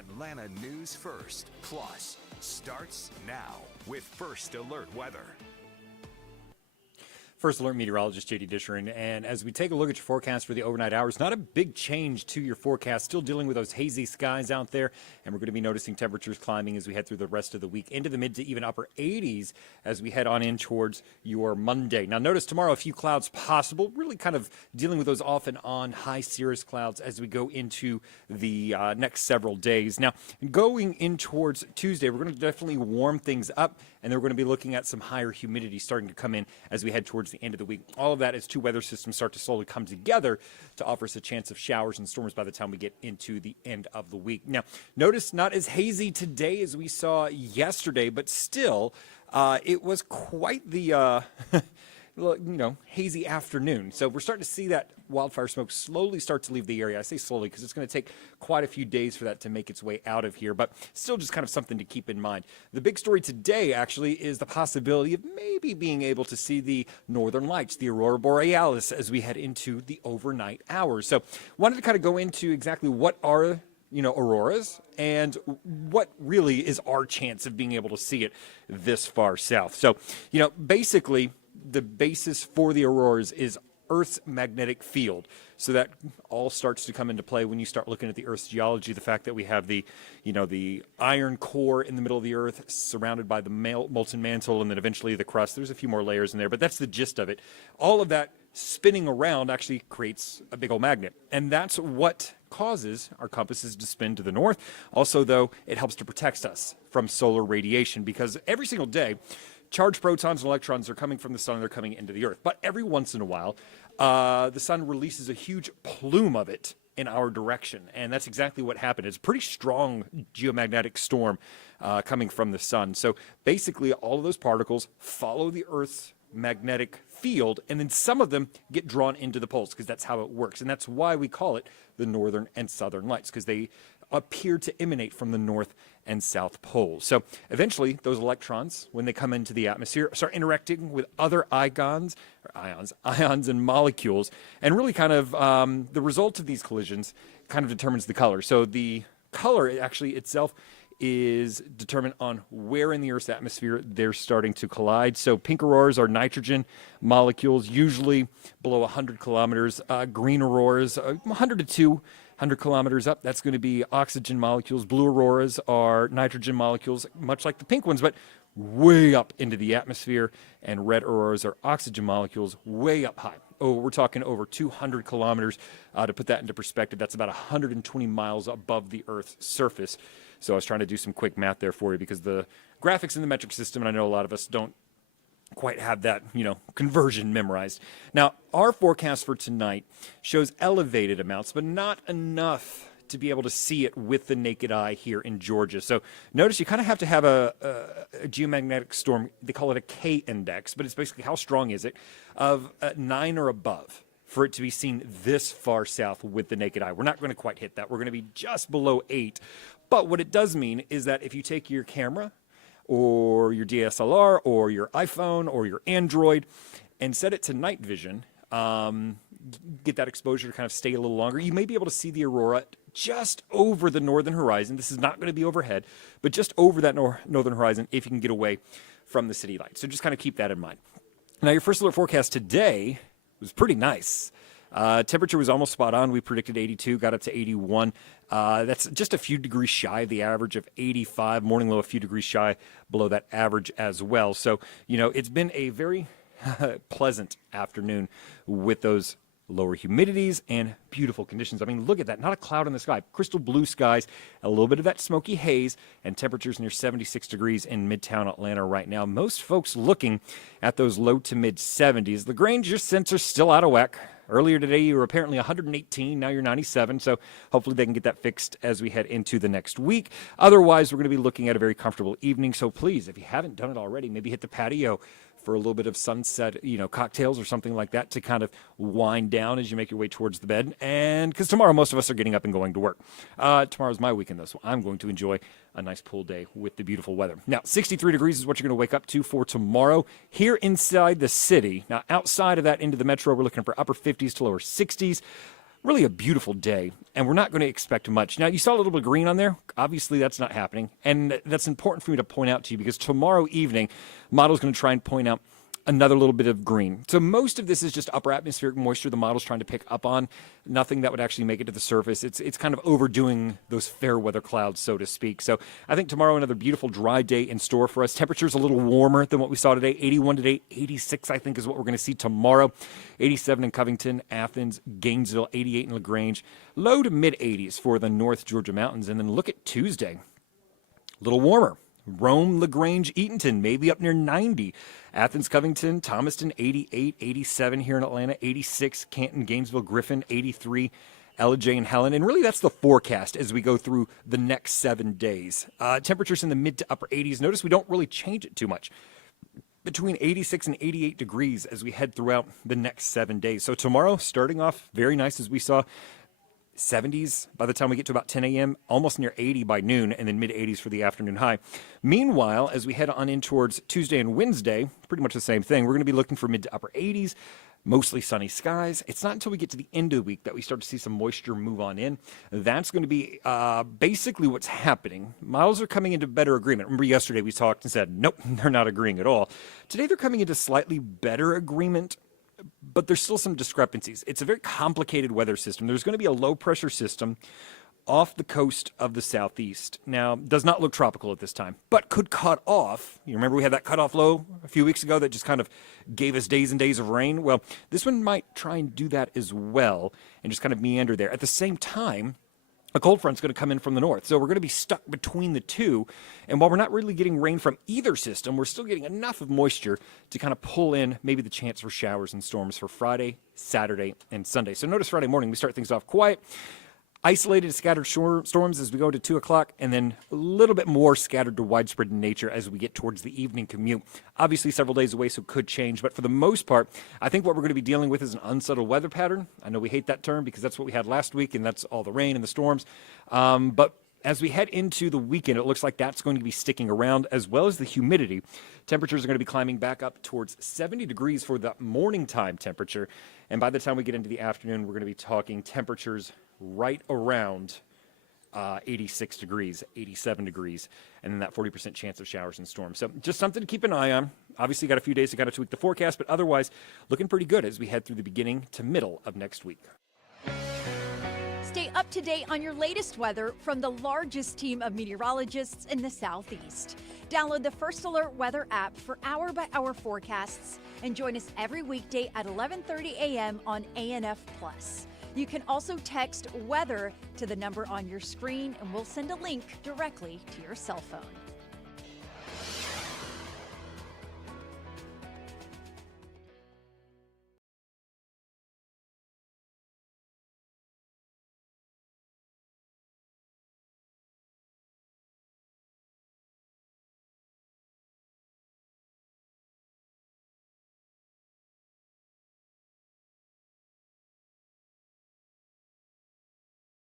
Atlanta News First Plus starts now with First Alert Weather. First Alert meteorologist J.D. Disherin, and as we take a look at your forecast for the overnight hours, not a big change to your forecast. Still dealing with those hazy skies out there, and we're going to be noticing temperatures climbing as we head through the rest of the week into the mid to even upper 80s as we head on in towards your Monday. Now, notice tomorrow a few clouds possible, really kind of dealing with those off and on high cirrus clouds as we go into the next several days. Now, going in towards Tuesday, we're going to definitely warm things up, and then we're going to be looking at some higher humidity starting to come in as we head towards the end of the week. All of that as two weather systems start to slowly come together to offer us a chance of showers and storms by the time we get into the end of the week. Now, notice not as hazy today as we saw yesterday, but still, it was quite the hazy afternoon. So we're starting to see that wildfire smoke slowly start to leave the area. I say slowly because it's going to take quite a few days for that to make its way out of here, but still just kind of something to keep in mind. The big story today actually is the possibility of maybe being able to see the northern lights, the aurora borealis, as we head into the overnight hours. So wanted to kind of go into exactly what are auroras and what really is our chance of being able to see it this far south. So, basically the basis for the auroras is Earth's magnetic field. So that all starts to come into play when you start looking at the Earth's geology, the fact that we have the iron core in the middle of the Earth surrounded by the molten mantle and then eventually the crust. There's a few more layers in there, but that's the gist of it. All of that spinning around actually creates a big old magnet. And that's what causes our compasses to spin to the north. Also, though, it helps to protect us from solar radiation because every single day, charged protons and electrons are coming from the sun and they're coming into the Earth. But every once in a while, the sun releases a huge plume of it in our direction. And that's exactly what happened. It's a pretty strong geomagnetic storm coming from the sun. So basically, all of those particles follow the Earth's magnetic field, and then some of them get drawn into the poles because that's how it works. And that's why we call it the northern and southern lights, because they appear to emanate from the north and south poles. So eventually those electrons, when they come into the atmosphere, start interacting with other ions and molecules, and really kind of the result of these collisions kind of determines the color. So the color actually itself is determined on where in the Earth's atmosphere they're starting to collide. So pink auroras are nitrogen molecules, usually below 100 kilometers. Green auroras, 100 to 200 kilometers up, that's going to be oxygen molecules. Blue auroras are nitrogen molecules, much like the pink ones, but way up into the atmosphere. And red auroras are oxygen molecules way up high. Oh, we're talking over 200 kilometers. To put that into perspective, that's about 120 miles above the Earth's surface. So I was trying to do some quick math there for you because the graphics in the metric system, and I know a lot of us don't quite have that, conversion memorized. Now, our forecast for tonight shows elevated amounts, but not enough to be able to see it with the naked eye here in Georgia. So notice you kind of have to have a geomagnetic storm. They call it a K index, but it's basically how strong is it of 9 or above for it to be seen this far south with the naked eye. We're not going to quite hit that. We're going to be just below 8. But what it does mean is that if you take your camera or your DSLR or your iPhone or your Android and set it to night vision, get that exposure to kind of stay a little longer, you may be able to see the aurora just over the northern horizon. This is not going to be overhead, but just over that northern horizon if you can get away from the city lights. So just kind of keep that in mind. Now, your first alert forecast today was pretty nice. Temperature was almost spot on. We predicted 82, got up to 81. That's just a few degrees shy of the average of 85. Morning low a few degrees shy below that average as well. So, it's been a very pleasant afternoon with those lower humidities and beautiful conditions. I mean, look at that. Not a cloud in the sky. Crystal blue skies, a little bit of that smoky haze, and temperatures near 76 degrees in Midtown Atlanta right now. Most folks looking at those low to mid 70s. LaGrange, your sensor's still out of whack. Earlier today, you were apparently 118. Now you're 97. So hopefully they can get that fixed as we head into the next week. Otherwise, we're going to be looking at a very comfortable evening. So please, if you haven't done it already, maybe hit the patio for a little bit of sunset, cocktails or something like that to kind of wind down as you make your way towards the bed. And because tomorrow, most of us are getting up and going to work. Tomorrow's my weekend, though, so I'm going to enjoy a nice pool day with the beautiful weather. Now, 63 degrees is what you're going to wake up to for tomorrow here inside the city. Now, outside of that into the metro, we're looking for upper 50s to lower 60s. really a beautiful day, and we're not going to expect much. Now, you saw a little bit of green on there. Obviously, that's not happening, and that's important for me to point out to you because tomorrow evening, model's going to try and point out another little bit of green. So most of this is just upper atmospheric moisture the model's trying to pick up on, nothing that would actually make it to the surface. It's kind of overdoing those fair weather clouds, so to speak. So I think tomorrow another beautiful dry day in store for us. Temperatures a little warmer than what we saw today. 81 today, 86 I think is what we're going to see tomorrow. 87 in Covington, Athens, Gainesville, 88 in LaGrange. Low to mid 80s for the North Georgia mountains. And then look at Tuesday. A little warmer. Rome, LaGrange, Eatonton, maybe up near 90. Athens, Covington, Thomaston, 88, 87 here in Atlanta, 86, Canton, Gainesville, Griffin, 83, Ellijay and Helen. And really that's the forecast as we go through the next 7 days. Temperatures in the mid to upper 80s. Notice we don't really change it too much. Between 86 and 88 degrees as we head throughout the next 7 days. So tomorrow, starting off very nice as we saw. 70s by the time we get to about 10 a.m., almost near 80 by noon, and then mid-80s for the afternoon high. Meanwhile, as we head on in towards Tuesday and Wednesday, pretty much the same thing. We're going to be looking for mid to upper 80s, mostly sunny skies. It's not until we get to the end of the week that we start to see some moisture move on in. That's going to be basically what's happening. Models are coming into better agreement. Remember yesterday we talked and said, nope, they're not agreeing at all. Today they're coming into slightly better agreement, but there's still some discrepancies. It's a very complicated weather system. There's going to be a low pressure system off the coast of the southeast. Now, does not look tropical at this time, but could cut off. You remember we had that cutoff low a few weeks ago that just kind of gave us days and days of rain? Well, this one might try and do that as well and just kind of meander there. At the same time, a cold front's going to come in from the north. So we're going to be stuck between the two. And while we're not really getting rain from either system, we're still getting enough of moisture to kind of pull in maybe the chance for showers and storms for Friday, Saturday, and Sunday. So notice Friday morning, we start things off quiet. Isolated scattered storms as we go to 2 o'clock, and then a little bit more scattered to widespread in nature as we get towards the evening commute. Obviously, several days away, so could change. But for the most part, I think what we're going to be dealing with is an unsettled weather pattern. I know we hate that term because that's what we had last week, and that's all the rain and the storms. But as we head into the weekend, it looks like that's going to be sticking around, as well as the humidity. Temperatures are going to be climbing back up towards 70 degrees for the morning time temperature. And by the time we get into the afternoon, we're going to be talking temperatures right around 86 degrees, 87 degrees, and then that 40% chance of showers and storms. So just something to keep an eye on. Obviously, got a few days to kind of tweak the forecast, but otherwise looking pretty good as we head through the beginning to middle of next week. Stay up to date on your latest weather from the largest team of meteorologists in the Southeast. Download the First Alert Weather app for hour-by-hour forecasts and join us every weekday at 11:30 a.m. on ANF+. You can also text weather to the number on your screen, and we'll send a link directly to your cell phone.